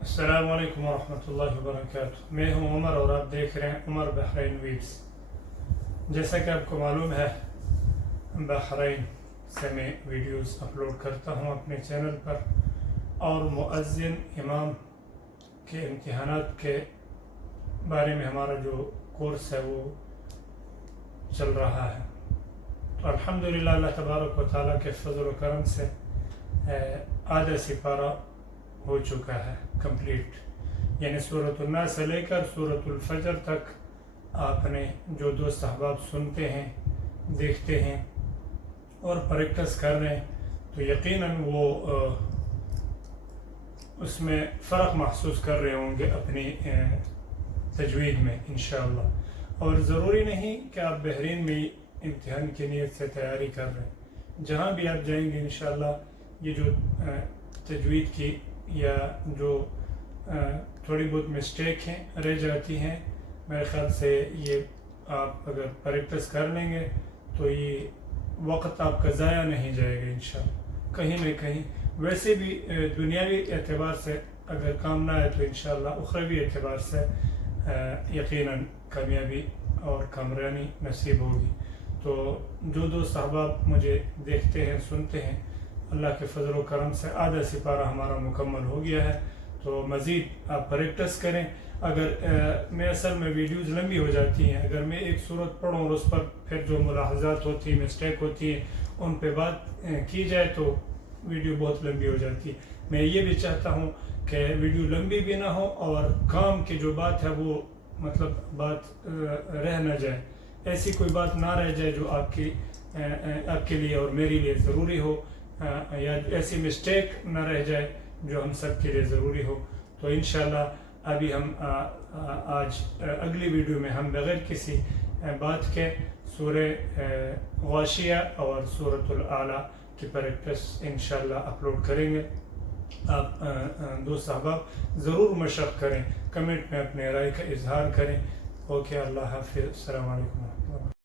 السلام علیکم ورحمۃ اللہ وبرکاتہ۔ میں ہوں عمر اور آپ دیکھ رہے ہیں عمر بحرین ویڈز۔ جیسا کہ آپ کو معلوم ہے، بحرین سے میں ویڈیوز اپلوڈ کرتا ہوں اپنے چینل پر، اور مؤذن امام کے امتحانات کے بارے میں ہمارا جو کورس ہے وہ چل رہا ہے۔ تو الحمدللہ اللہ تبارک و تعالیٰ کے فضل و کرم سے آدھا سپارہ ہو چکا ہے کمپلیٹ، یعنی سورۃ الناس سے لے کر سورۃ الفجر تک آپ نے جو دوست احباب سنتے ہیں، دیکھتے ہیں اور پریکٹس کر رہے ہیں تو یقیناً وہ اس میں فرق محسوس کر رہے ہوں گے اپنی تجوید میں انشاءاللہ۔ اور ضروری نہیں کہ آپ بحرین میں امتحان کی نیت سے تیاری کر رہے ہیں، جہاں بھی آپ جائیں گے انشاءاللہ یہ جو تجوید کی یا جو تھوڑی بہت مسٹیک ہیں رہ جاتی ہیں، میرے خیال سے یہ آپ اگر پریکٹس کر لیں گے تو یہ وقت آپ کا ضائع نہیں جائے گا انشاءاللہ کہیں نہ کہیں۔ ویسے بھی دنیاوی اعتبار سے اگر کام نہ آئے تو انشاءاللہ اخروی اعتبار سے یقیناً کامیابی اور کامرانی نصیب ہوگی۔ تو جو دوست احباب مجھے دیکھتے ہیں، سنتے ہیں، اللہ کے فضل و کرم سے آدھا سپارہ ہمارا مکمل ہو گیا ہے، تو مزید آپ پریکٹس کریں۔ اگر میں اصل میں ویڈیوز لمبی ہو جاتی ہیں، اگر میں ایک صورت پڑھوں اور اس پر پھر جو ملاحظات ہوتی ہیں، مسٹیک ہوتی ہیں، ان پہ بات کی جائے تو ویڈیو بہت لمبی ہو جاتی ہے۔ میں یہ بھی چاہتا ہوں کہ ویڈیو لمبی بھی نہ ہو اور کام کی جو بات ہے وہ مطلب بات رہ نہ جائے، ایسی کوئی بات نہ رہ جائے جو آپ کے لیے اور میرے لیے ضروری ہو، یا ایسی مسٹیک نہ رہ جائے جو ہم سب کے لیے ضروری ہو۔ تو انشاءاللہ ابھی ہم آج اگلی ویڈیو میں ہم بغیر کسی بات کے سورہ غاشیہ اور سورۃ الاعلیٰ کی پریکٹس انشاءاللہ اپلوڈ کریں گے۔ آپ دوست احباب ضرور مشق کریں، کمنٹ میں اپنے رائے کا اظہار کریں۔ اوکے، اللہ حافظ، السلام علیکم ورحمۃ اللہ۔